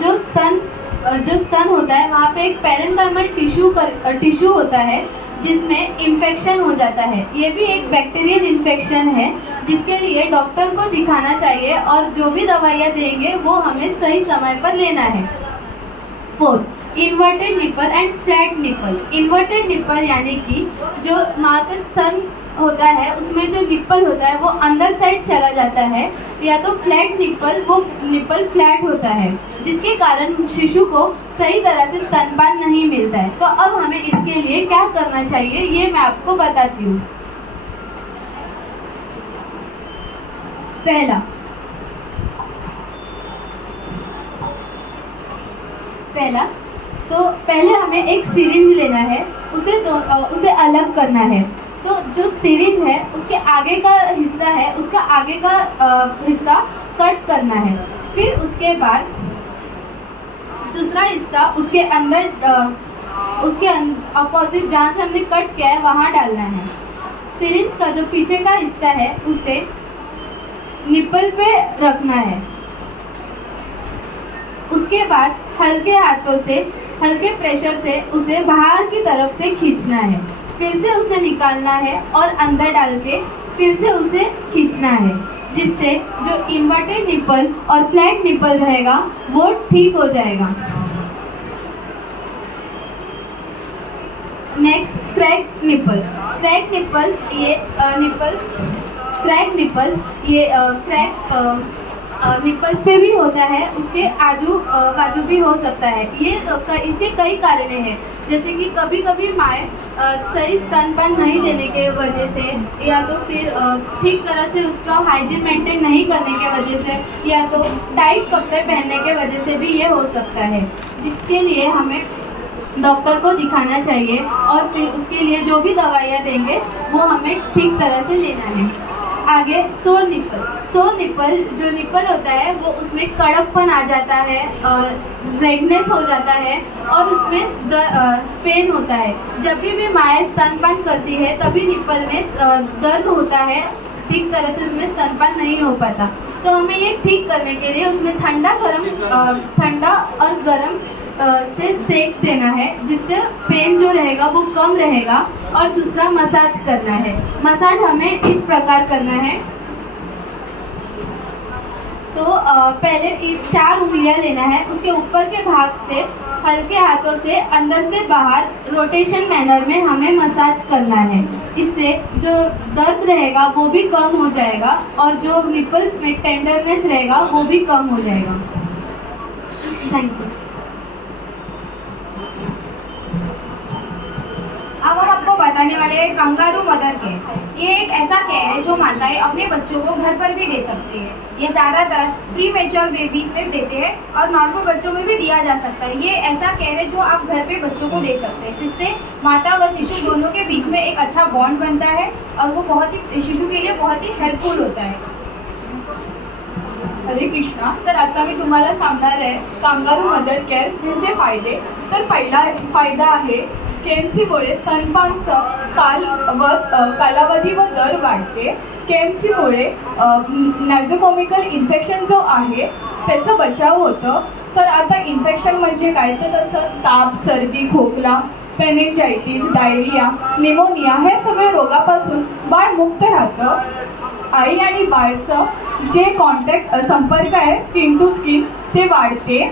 जो स्तन होता है वहाँ पे एक पैरेन्काइमल टिश्यू होता है जिसमें इन्फेक्शन हो जाता है। ये भी एक बैक्टीरियल इन्फेक्शन है जिसके लिए डॉक्टर को दिखाना चाहिए और जो भी दवाइयाँ देंगे वो हमें सही समय पर लेना है। 4, inverted nipple and flat nipple. Inverted nipple यानी कि जो माँ का स्तन होता है उसमें जो निप्पल होता है वो अंदर साइड चला जाता है, या तो फ्लैट निप्पल, वो निप्पल फ्लैट होता है जिसके कारण शिशु को सही तरह से स्तनपान नहीं मिलता है। तो अब हमें इसके लिए क्या करना चाहिए ये मैं आपको बताती हूँ। पहला तो पहले हमें एक सिरिंज लेना है, उसे अलग करना है। तो जो सिरिंज है उसके आगे का हिस्सा है, उसका आगे का हिस्सा कट करना है। फिर उसके बाद दूसरा हिस्सा उसके अंदर उसके अपोजिट जहाँ से हमने कट किया है वहाँ डालना है। सिरिंज का जो पीछे का हिस्सा है उसे निप्पल पे रखना है। उसके बाद हल्के हाथों से, हल्के प्रेशर से उसे बाहर की तरफ से खींचना है, फिर से उसे निकालना है और अंदर डाल के फिर से उसे खींचना है, जिससे जो इन्वर्टेड निप्पल और फ्लैट निप्पल रहेगा वो ठीक हो जाएगा। Next, crack nipples. Crack nipples ये निप्पल्स पे भी होता है, उसके आजू बाजू भी हो सकता है। ये इसके कई कारण हैं, जैसे कि कभी कभी माएँ सही स्तनपान नहीं देने के वजह से, या तो फिर ठीक तरह से उसका हाइजीन मेंटेन नहीं करने के वजह से, या तो टाइट कपड़े पहनने के वजह से भी ये हो सकता है, जिसके लिए हमें डॉक्टर को दिखाना चाहिए और फिर उसके लिए जो भी दवाइयाँ देंगे वो हमें ठीक तरह से लेना है। आगे, सोर निप्पल। सोर निप्पल जो निप्पल होता है वो उसमें कड़कपन आ जाता है, रेडनेस हो जाता है और उसमें पेन होता है। जब भी माँ स्तनपान करती है तभी निप्पल में दर्द होता है, ठीक तरह से उसमें स्तनपान नहीं हो पाता। तो हमें ये ठीक करने के लिए उसमें ठंडा और गर्म से सेक देना है, जिससे पेन जो रहेगा वो कम रहेगा। और दूसरा, मसाज करना है। मसाज हमें इस प्रकार करना है। तो पहले 4 उंगलियां लेना है, उसके ऊपर के भाग से हल्के हाथों से अंदर से बाहर रोटेशन मैनर में हमें मसाज करना है। इससे जो दर्द रहेगा वो भी कम हो जाएगा और जो निपल्स में टेंडरनेस रहेगा वो भी कम हो जाएगा। Thank you. अब हम आपको बताने वाले हैं कंगारू मदर केयर। ये एक ऐसा केयर है जो माताएं अपने बच्चों को घर पर भी दे सकती है। ये ज़्यादातर प्री मैच्योर बेबीज़ में देते हैं और नॉर्मल बच्चों में भी दिया जा सकता है। ये ऐसा केयर है जो आप घर पे बच्चों को दे सकते हैं, जिससे माता व शिशु दोनों के बीच में एक अच्छा बॉन्ड बनता है और वो शिशु के लिए बहुत ही हेल्पफुल होता है। हरे कृष्णा. तर आता मी तुम्हाला सांगणार आहे कांगारू मदर केअर ह्याचे फायदे. तर पहिला फायदा आहे केएमसीमुळे स्तनपानचं कालावधी व दर वाढते. केएमसीमुळे नॅझोकॉमिकल इन्फेक्शन जो आहे त्याचा बचाव होतं. तर आता इन्फेक्शन म्हणजे काय, तर तसं ताप, सर्दी, खोकला, पेनिंजायटिस, डायरिया, निमोनिया हे सगळे रोगापासून बाळ मुक्त राहतं। आई आणि बाळचं जे कॉन्टॅक्ट संपर्क आहे स्किन टू स्किन ते वाढते।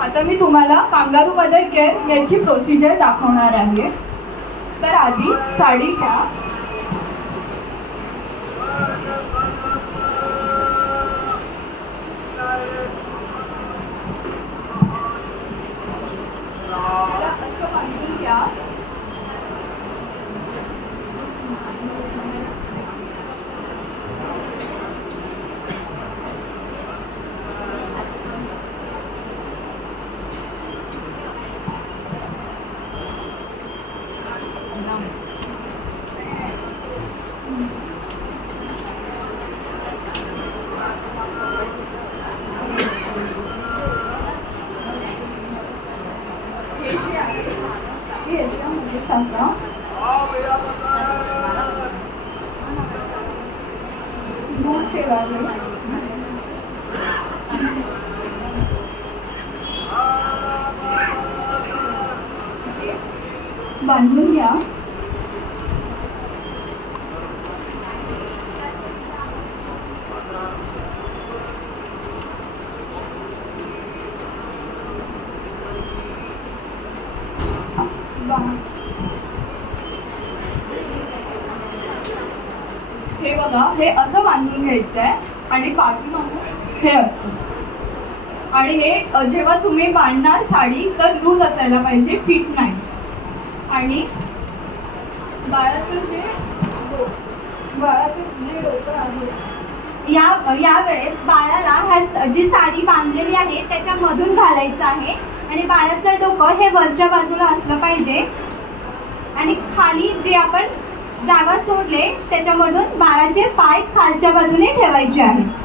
आता मी तुम्हाला कांगारू मदर केअर याची प्रोसिजर दाखवणार आहे। तर आधी साडी घ्या, असं बांधून घ्या। हे जे आहे हे याच्यामध्ये टाका। लूज ठेवावे, बांधून घ्या। हे बघा, हे असं बांधून घ्यायचं आहे आणि पाठीमागून हे असतं। आणि हे जेव्हा तुम्ही बांधणार साडी तर लूज असायला पाहिजे, फिट नाही। आणि बाळाचं जे डोकं आहे यावेळेस बाळाला ह्या जी साडी बांधलेली आहे त्याच्यामधून घालायचं आहे आणि बाळाचं डोकं हे वरच्या बाजूला असलं पाहिजे आणि खाली जे आपण जागा सोडले त्याच्यामधून बाळाचे पाय खालच्या बाजूने ठेवायचे आहेत।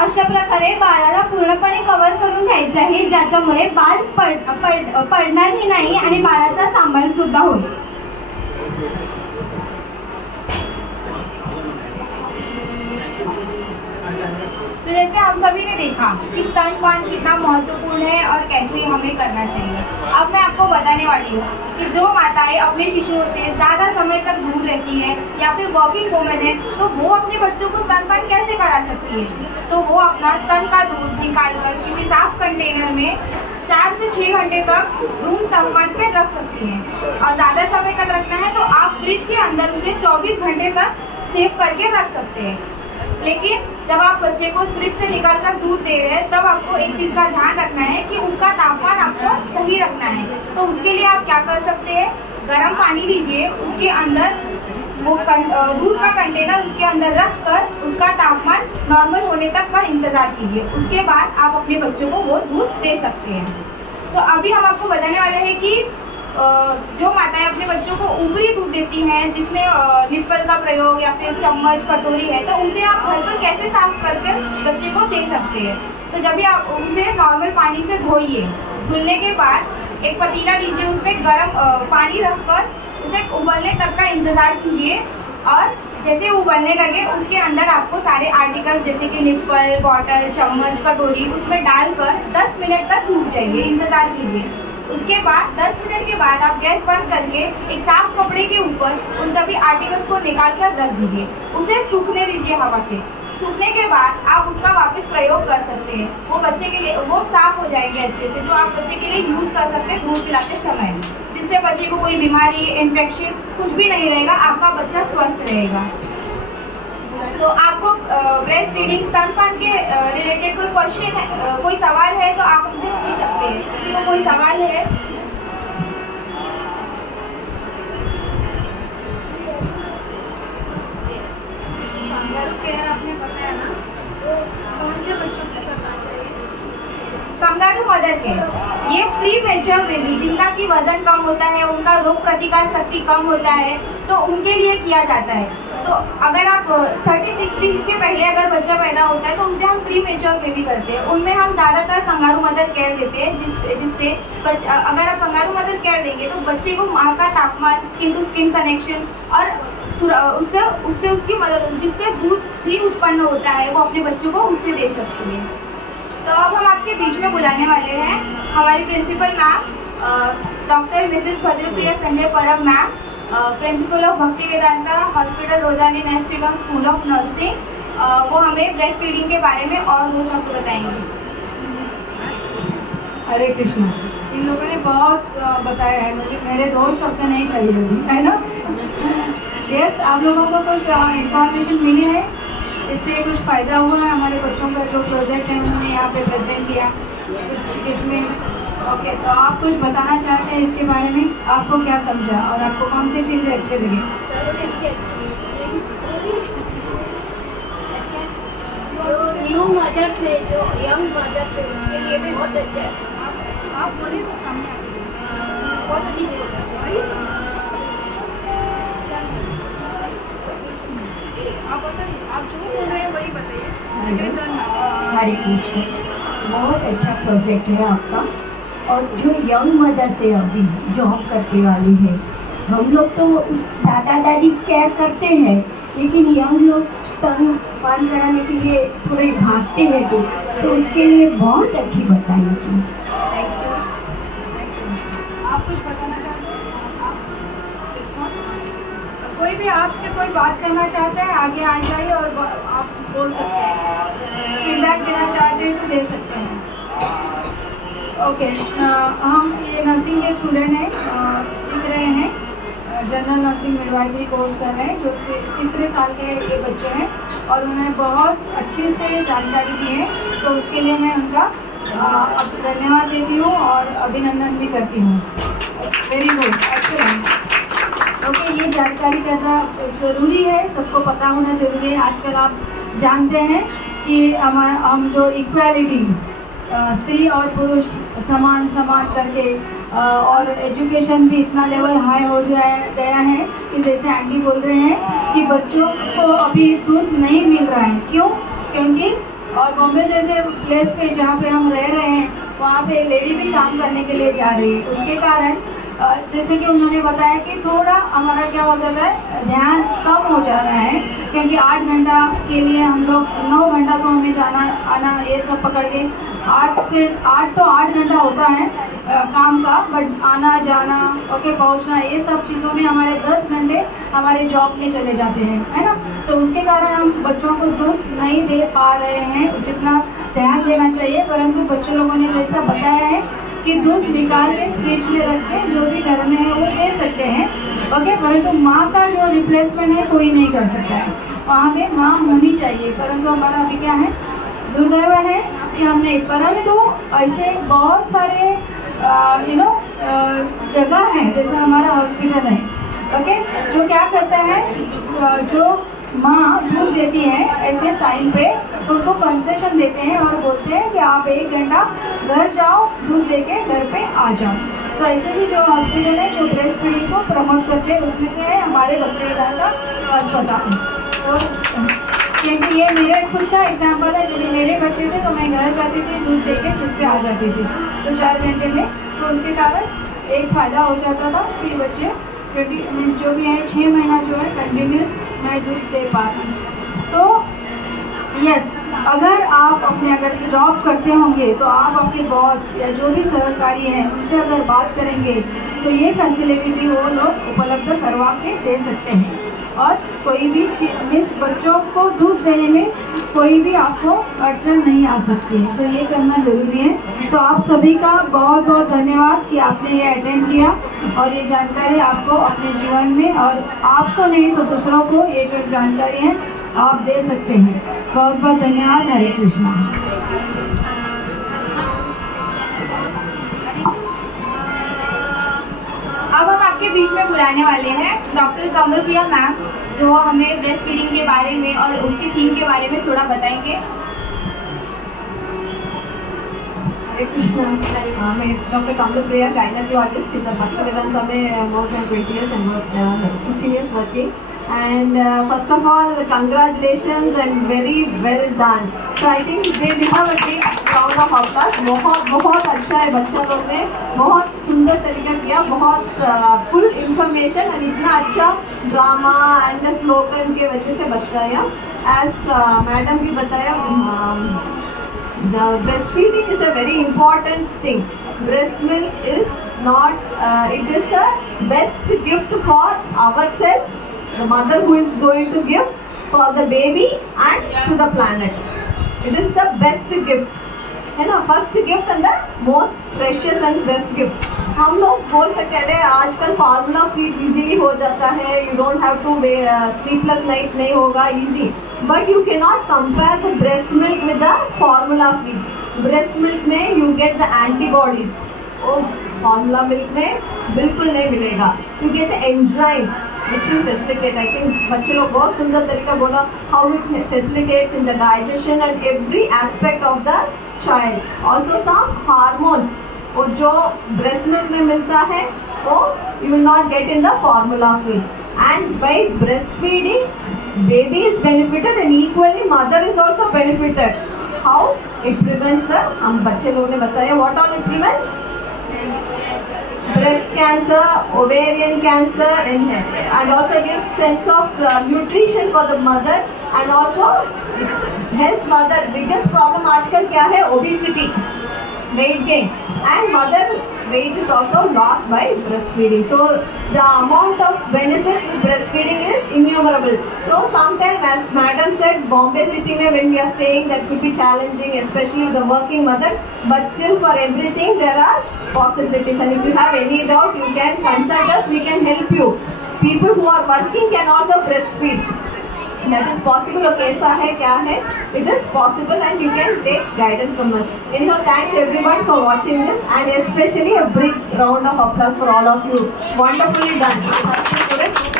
अशा प्रकारे बाळाला पूर्णपणे कव्हर करून घ्यायचं आहे, ज्याच्यामुळे बाळ पडणारही नाही आणि बाळाचा सांभाळ सुद्धा होईल। तो जैसे हम सभी ने देखा कि स्तनपान कितना महत्वपूर्ण है और कैसे हमें करना चाहिए। अब मैं आपको बताने वाली हूँ कि जो माताएं अपने शिशुओं से ज़्यादा समय तक दूर रहती है या फिर वर्किंग वुमेन है तो वो अपने बच्चों को स्तनपान कैसे करा सकती है। तो वो अपना स्तन का दूध निकालकर किसी साफ कंटेनर में 4 से 6 घंटे तक रूम तापमान पे रख सकती हैं। और ज़्यादा समय तक रखना है तो आप फ्रिज के अंदर उसे 24 घंटे तक सेव करके रख सकते हैं। लेकिन जब आप बच्चे को फ्रिज से निकाल कर दूध दे रहे हैं तब आपको एक चीज़ का ध्यान रखना है कि उसका तापमान आपको सही रखना है। तो उसके लिए आप क्या कर सकते हैं, गर्म पानी लीजिए, उसके अंदर वो दूध का कंटेनर उसके अंदर रख कर उसका तापमान नॉर्मल होने तक का इंतज़ार कीजिए। उसके बाद आप अपने बच्चों को वो दूध दे सकते हैं। तो अभी हम आपको बताने वाले हैं कि जो माताएं अपने बच्चों को ऊपरी दूध देती हैं जिसमें निप्पल का प्रयोग या फिर चम्मच कटोरी है तो उसे आप घर पर कैसे साफ करके बच्चे को दे सकते हैं। तो जब भी आप उसे नॉर्मल पानी से धोइए, धुलने के बाद एक पतीला लीजिए, उसमें गर्म पानी रखकर उसे उबलने तक का इंतज़ार कीजिए और जैसे उबलने लगे उसके अंदर आपको सारे आर्टिकल्स जैसे कि निप्पल, बॉटल, चम्मच, कटोरी उसमें डालकर 10 मिनट तक रुक जाइए, इंतज़ार कीजिए। उसके बाद 10 मिनट के बाद आप गैस बंद करके एक साफ कपड़े के ऊपर उन सभी आर्टिकल्स को निकाल कर रख दीजिए, उसे सूखने दीजिए हवा से। सूखने के बाद आप उसका वापस प्रयोग कर सकते हैं। वो बच्चे के लिए वो साफ़ हो जाएंगे अच्छे से, जो आप बच्चे के लिए यूज़ कर सकते हैं दूध पिलाते समय, जिससे बच्चे को कोई बीमारी, इन्फेक्शन कुछ भी नहीं रहेगा, आपका बच्चा स्वस्थ रहेगा। तो आपको ब्रेस्ट फीडिंग स्तनपान के रिलेटेड कोई क्वेश्चन है, कोई सवाल है तो आप हमसे पूछ सकते हैं। किसी को कोई सवाल है? केयर आपने बताया ना। से बच्चों को करना चाहिए? कंगारू मदर केयर ये प्री मेच्योर बेबी जिनका की वजन कम होता है, उनका रोग प्रतिकार शक्ति कम होता है, तो उनके लिए किया जाता है। तो अगर आप 36 वीक्स के पहले अगर बच्चा पैदा होता है तो उसे हम प्री मेच्योर बेबी करते हैं। उनमें हम ज़्यादातर कंगारू मदर केयर देते हैं, जिससे बच्चा, अगर आप कंगारू मदर केयर देंगे तो बच्चे को माँ का तापमान, स्किन टू स्किन कनेक्शन और उससे उसकी मदद, जिससे दूध भी उत्पन्न होता है, वो अपने बच्चों को उससे दे सकती है। तो अब हम आपके बीच में बुलाने वाले हैं हमारी principal ma'am doctor Mrs Bhadrapriya Sanjay Parab ma'am, principal of Bhakti Vedanta hospital Rosalin institute school of nursing. वो हमें ब्रेस्ट फीडिंग के बारे में और 2 शब्द बताएंगे। हरे कृष्णा। इन लोगों ने बहुत बताया है, मुझे मेरे 2 शब्द नहीं चाहिए अभी, है ना? यस, आप लोगों को कुछ इंफॉर्मेशन मिली है, इससे कुछ फ़ायदा हुआ है? हमारे बच्चों का जो प्रोजेक्ट है उन्होंने यहाँ पे प्रेजेंट किया, इसमें ओके, तो आप कुछ बताना चाहते हैं इसके बारे में? आपको क्या समझा और आपको कौन सी चीज़ें अच्छी लगी? न्यू मदर से जो यंग मदर से उसके लिए भी बहुत अच्छा है। आप बोलिए तो सामने बहुत अच्छी आप बताइए, आप जो बोल रहे हैं वही बताइए। हरे कृष्ण। बहुत अच्छा प्रोजेक्ट है आपका। और जो यंग मदर से अभी जॉब करने वाली है, हम लोग तो दादा दादी केयर करते हैं, लेकिन यंग लोग स्तनपान कराने के लिए थोड़े भागते हैं, तो उसके लिए बहुत अच्छी बताई थी। आप कुछ बताना चाहते हैं? आप रिस्पॉन्स, कोई भी आपसे कोई बात करना चाहता है आगे आ जाइए और आप बोल सकते हैं, फीडबैक देना चाहते हैं तो दे सकते हैं। ओके, हम ये नर्सिंग के स्टूडेंट हैं, सीख रहे हैं, जनरल नर्सिंग मिडवाइफरी कोर्स कर रहे हैं, जो कि 3रे साल के ये बच्चे हैं और उन्हें बहुत अच्छी से जानकारी दी है, तो उसके लिए मैं उनका अब धन्यवाद देती हूँ और अभिनंदन भी करती हूँ। वेरी गुड, अच्छा। ओके, ये जानकारी करना ज़रूरी है, सबको पता होना ज़रूरी है। आजकल आप जानते हैं कि हम जो इक्वालिटी, स्त्री और पुरुष समान करके, और एजुकेशन भी इतना लेवल हाई हो गया है कि जैसे आंटी बोल रहे हैं कि बच्चों को अभी दूध नहीं मिल रहा है। क्यों? क्योंकि और बॉम्बे जैसे प्लेस पे जहाँ पे हम रह रहे हैं, वहाँ पे लेडी भी काम करने के लिए जा रही है। उसके कारण जैसे कि उन्होंने बताया कि थोड़ा हमारा क्या हो जाता है, ध्यान कम हो जा रहा है, क्योंकि 8 घंटा के लिए हम लोग 9 घंटा तो हमें जाना आना ये सब पकड़ के 8 तो 8 घंटा होता है काम का, बट आना जाना, ओके, पहुंचना, ये सब चीज़ों में हमारे 10 घंटे हमारे जॉब में चले जाते हैं, है ना? तो उसके कारण हम बच्चों को दूध नहीं दे पा रहे हैं, जितना ध्यान देना चाहिए। परंतु बच्चों लोगों ने जैसा बताया है कि दूध निकाल के फ्रिज में रख के जो भी घर में है वो दे सकते हैं, ओके, परंतु माँ का जो रिप्लेसमेंट है कोई नहीं कर सकता है, वहाँ पे माँ होनी चाहिए। परंतु हमारा अभी क्या है, दुर्दैव है कि हमने, परंतु ऐसे बहुत सारे जगह है, जैसे हमारा हॉस्पिटल है, ओके, जो क्या करता है, जो माँ दूध देती है ऐसे टाइम पे उसको कंसेशन देते हैं और बोलते हैं कि आप 1 घंटा घर जाओ, दूध देके घर पे आ जाओ। तो ऐसे भी जो हॉस्पिटल है जो ब्रेस्ट फीडिंग को प्रमोट करते हैं, उसमें से है हमारे भक्ति वेदांता अस्पताल। तो क्योंकि ये मेरे खुद का एग्जाम्पल है, जब मेरे बच्चे थे तो मैं घर जाती थी, दूध दे के फिर से आ जाती थी, तो 4 घंटे में। तो उसके कारण एक फ़ायदा हो जाता था कि बच्चे 20 जो भी है 6 महीना जो है कंटिन्यूस मैं दूध दे पा रही हूँ। तो यस, अगर आप अगर जॉब करते होंगे तो आप अपने बॉस या जो भी सहकारी हैं उनसे अगर बात करेंगे तो ये फैसिलिटी भी वो लोग उपलब्ध करवा के दे सकते हैं। और कोई भी चीज़ मीन्स बच्चों को दूध देने में कोई भी आपको अड़चन नहीं आ सकती है, तो ये करना ज़रूरी है। तो आप सभी का बहुत बहुत धन्यवाद कि आपने ये अटेंड किया और ये जानकारी आपको अपने जीवन में, और आपको नहीं तो दूसरों को ये जो जानकारी है आप दे सकते हैं। बहुत बहुत धन्यवाद। हरे कृष्णा। अब हम आपके बीच में बुलाने वाले हैं डॉक्टर कमलप्रिया मैम, जो हमें ब्रेस्ट फीडिंग के बारे में और उसकी थीम के बारे में थोड़ा बताएंगे। हरे कृष्णा मैं डॉक्टर कमलप्रिया गायनेकोलॉजिस्ट इज भक्तिवेदांता में more than 20 years and 15 years working and first of all congratulations and very well done. So I think they deserve a big round of applause. बहुत अच्छा है, बच्चा लोग ने बहुत सुंदर तरीका किया, बहुत फुल इंफॉर्मेशन और इतना अच्छा ड्रामा एंड स्लोगन के वजह से बताया. एज मैडम भी बताया, the breastfeeding is a very important thing. Breast milk is not, it is a best gift for ourselves, the mother who is going to give for the baby and to the planet. It is the best gift, है ना, first gift and the most precious and best gift. हम लोग बोल सकते हैं आजकल फार्मूला फीड इजीली हो जाता है, you don't have to sleepless nights नहीं होगा easy, but you can not compare the breast milk with the formula feed. Breast milk में यू गेट द एंटीबॉडीज, वो फार्मूला मिल्क में बिल्कुल नहीं मिलेगा. You get the enzymes which will facilitate. I think बच्चे लोग बहुत सुंदर तरीका बोला, how it facilitates in the digestion and every aspect of the child. Also some hormones, वो जो breast milk में मिलता है वो you will not get in the formula feed. And by breastfeeding, baby is benefited and equally mother is also benefited. How? It prevents the, हम बच्चे लोगों ने बताया what all it prevents. Breast cancer, ovarian cancer, and also gives sense of nutrition for the mother and also helps mother. Biggest problem आजकल क्या है? Obesity, weight gain, and mother weight is also lost by breastfeeding. So the amount of benefits with breastfeeding is innumerable. So sometimes, as madam said, Bombay city में when we are staying, that could be challenging, especially the working mother. But still, for everything there are possibilities. And if you have any doubt, you can consult us. We can help you. People who are working can also breastfeed. That is possible. और कैसा है, क्या है? It is possible and you can take guidance from us. Anyhow, thanks everyone for watching this and especially a big round of applause for all of you. Wonderfully done.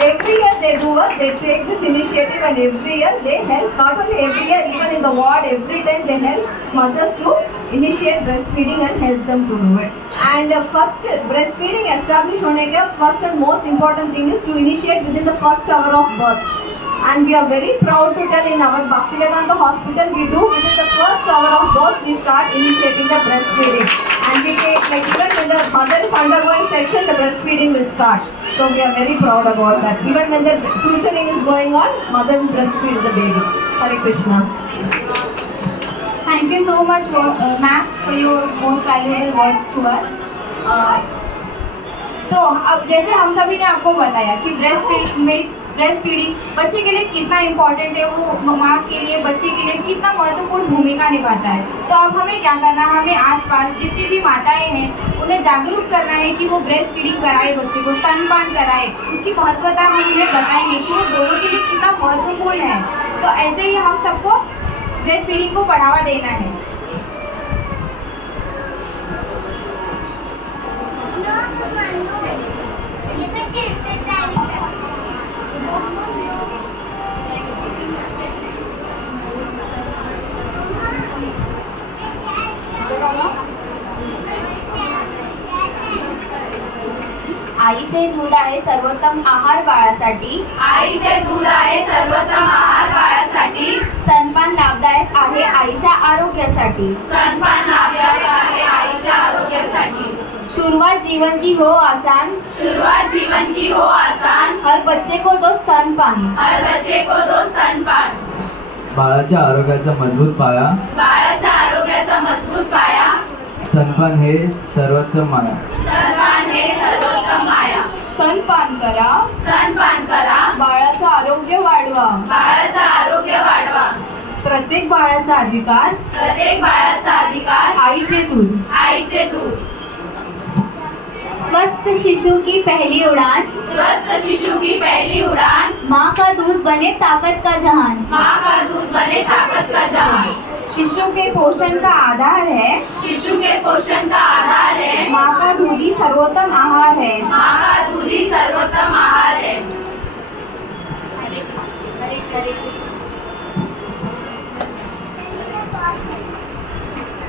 Every year they do work, they take this initiative and every year they help, not only every year, even in the ward, every time they help mothers to initiate breastfeeding and help them to do it. And first breastfeeding established होने का first and most important thing is to initiate within the first hour of birth. And we are very proud to tell in our Bhaktivedanta hospital, we do within the first hour of birth, we start initiating the breastfeeding. And we take, like even when the mother is undergoing section, the breastfeeding will start. So we are very proud about that. Even when the suturing is going on, mother will breastfeed the baby. Hare Krishna. Thank you so much, ma'am, for your most valuable words to us. तो अब जैसे हम सभी ने आपको बताया कि ब्रेस्ट फीडिंग बच्चे के लिए कितना इम्पोर्टेंट है, वो माँ के लिए, बच्चे के लिए कितना महत्वपूर्ण भूमिका निभाता है. तो अब हमें क्या करना है, हमें आसपास जितनी भी माताएं हैं उन्हें जागरूक करना है कि वो ब्रेस्ट फीडिंग कराए, बच्चे को स्तनपान कराए, उसकी महत्वता हम उन्हें बताएंगे कि वो दोनों के लिए कितना महत्वपूर्ण है. तो ऐसे ही हम सबको ब्रेस्ट फीडिंग को बढ़ावा देना है. आईचे दूध आहे सर्वोत्तम आहार बाळासाठी. आईचे दूध आहे सर्वोत्तम आहार बाळासाठी. स्तनपान लाभदायक आहे आईच्या आरोग्यासाठी. स्तनपान लाभदायक आहे आईच्या आरोग्यासाठी. शुरुआत जीवन की हो आसान. शुरुआत जीवन की हो आसान. हर बच्चे को दो स्तनपान. हर बच्चे को दो स्तनपान. बाळाच्या आरोग्याचा मजबूत पाया. बाळाच्या आरोग्याचा मजबूत पाया. स्तनपान हे सर्वोत्तम माया. स्तनपान हे सर्वोत्तम माया. स्तनपान करा, स्तनपान करा. बाळाचं आरोग्य वाढवा. बाळाचं आरोग्य वाढवा. प्रत्येक बाळाचा अधिकार प्रत्येक बाळाचा अधिकार आईचे दूध. आईचे दूध. स्वस्थ शिशु की पहली उड़ान. स्वस्थ शिशु की पहली उड़ान. माँ का दूध बने ताकत का जहान. माँ का दूध बने ताकत का जहान. शिशु के पोषण का आधार है, शिशु के पोषण का आधार है. माँ का दूध ही सर्वोत्तम आहार है. माँ का दूध ही सर्वोत्तम आहार है.